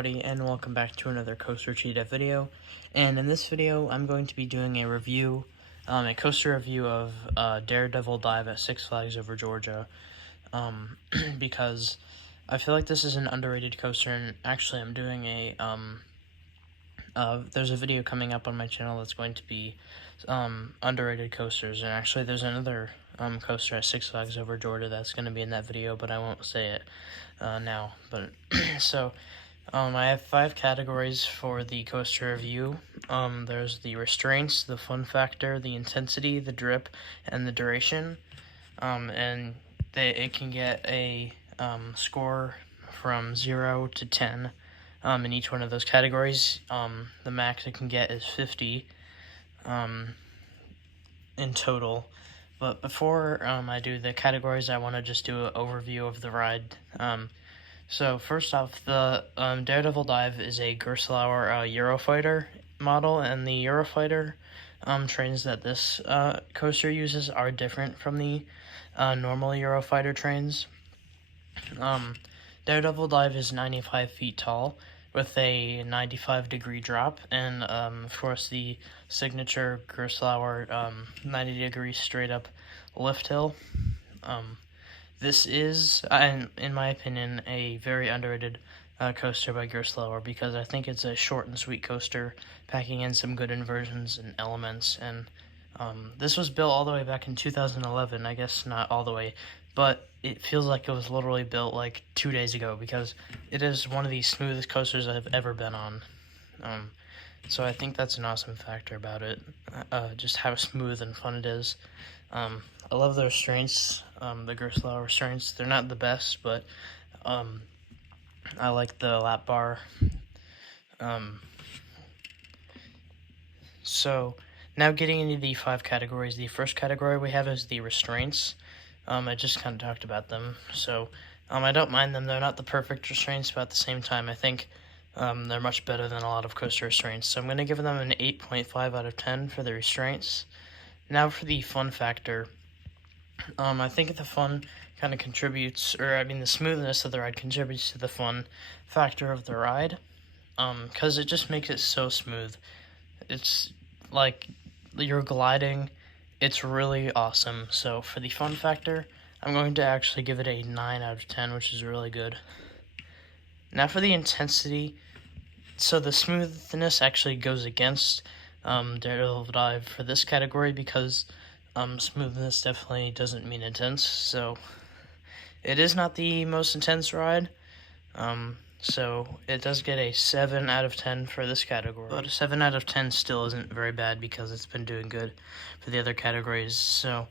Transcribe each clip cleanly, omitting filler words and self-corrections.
everybody, and welcome back to another Coaster Cheetah video. And in this video, I'm going to be doing a review, a coaster review of Daredevil Dive at Six Flags Over Georgia, because I feel like this is an underrated coaster, and actually I'm doing there's a video coming up on my channel that's going to be underrated coasters, and actually there's another coaster at Six Flags Over Georgia that's going to be in that video, but I won't say it now. But so I have 5 categories for the coaster review. There's the restraints, the fun factor, the intensity, the drip, and the duration. And it can get a score from 0 to 10 in each one of those categories. The max it can get is 50 in total. But before I do the categories, I want to just do an overview of the ride. So first off, the Daredevil Dive is a Gerstlauer Eurofighter model, and the Eurofighter trains that this coaster uses are different from the normal Eurofighter trains. Daredevil Dive is 95 feet tall with a 95-degree drop, and of course the signature Gerstlauer 90-degree straight-up lift hill. This is, in my opinion, a very underrated coaster by Gerstlauer, because I think it's a short and sweet coaster, packing in some good inversions and elements. And this was built all the way back in 2011, I guess not all the way, but it feels like it was literally built like 2 days ago, because it is one of the smoothest coasters I've ever been on. So I think that's an awesome factor about it, just how smooth and fun it is. I love the restraints, the Gerstlauer restraints. They're not the best, but I like the lap bar. So now getting into the 5 categories. The first category we have is the restraints. I just kind of talked about them, so I don't mind them. They're not the perfect restraints, but at the same time, I think they're much better than a lot of coaster restraints. So I'm going to give them an 8.5 out of 10 for the restraints. Now for the fun factor. I think the fun kind of contributes, the smoothness of the ride contributes to the fun factor of the ride, because it just makes it so smooth. It's like you're gliding. It's really awesome. So for the fun factor, I'm going to actually give it a 9 out of 10, which is really good. Now for the intensity. So the smoothness actually goes against Daredevil Dive for this category, because smoothness definitely doesn't mean intense. So it is not the most intense ride. So it does get a 7 out of 10 for this category. But a 7 out of 10 still isn't very bad, because it's been doing good for the other categories. So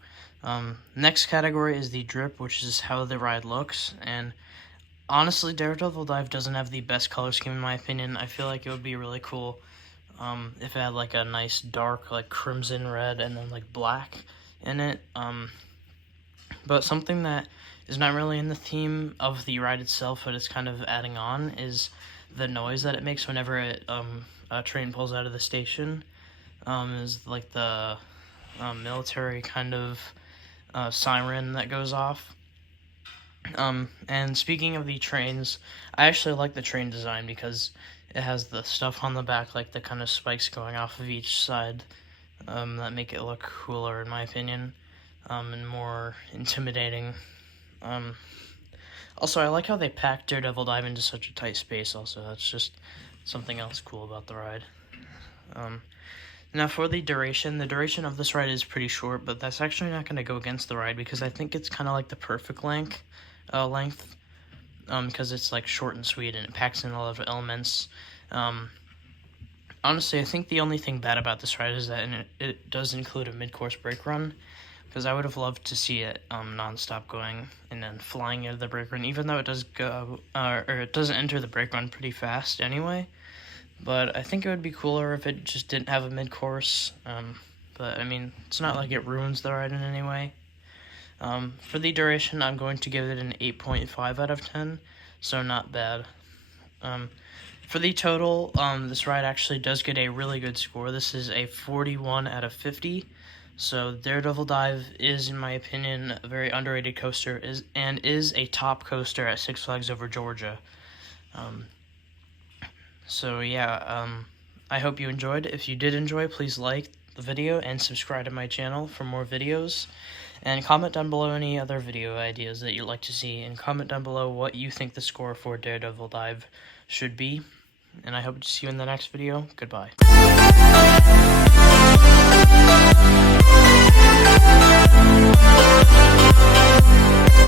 next category is the drip, which is how the ride looks. And honestly, Daredevil Dive doesn't have the best color scheme in my opinion. I feel like it would be really cool if it had like a nice dark like crimson red and then like black in it. But something that is not really in the theme of the ride itself, but it's kind of adding on, is the noise that it makes whenever a train pulls out of the station. Is like the military kind of siren that goes off. And speaking of the trains, I actually like the train design, because it has the stuff on the back, like the kind of spikes going off of each side, that make it look cooler in my opinion, and more intimidating. Also, I like how they packed Daredevil Dive into such a tight space also. That's just something else cool about the ride. Now for the duration of this ride is pretty short, but that's actually not going to go against the ride, because I think it's kind of like the perfect length, because it's like short and sweet, and it packs in a lot of elements. Honestly, I think the only thing bad about this ride is that it does include a mid-course brake run, because I would have loved to see it non-stop going and then flying into the brake run, even though it does go, or it doesn't enter the brake run pretty fast anyway. But I think it would be cooler if it just didn't have a mid-course. But I mean, it's not like it ruins the ride in any way. For the duration, I'm going to give it an 8.5 out of 10, so not bad. For the total, this ride actually does get a really good score. This is a 41 out of 50. So Daredevil Dive is, in my opinion, a very underrated coaster, and is a top coaster at Six Flags Over Georgia. So yeah, I hope you enjoyed. If you did enjoy, please like the video and subscribe to my channel for more videos. And comment down below any other video ideas that you'd like to see, and comment down below what you think the score for Daredevil Dive should be. And I hope to see you in the next video. Goodbye.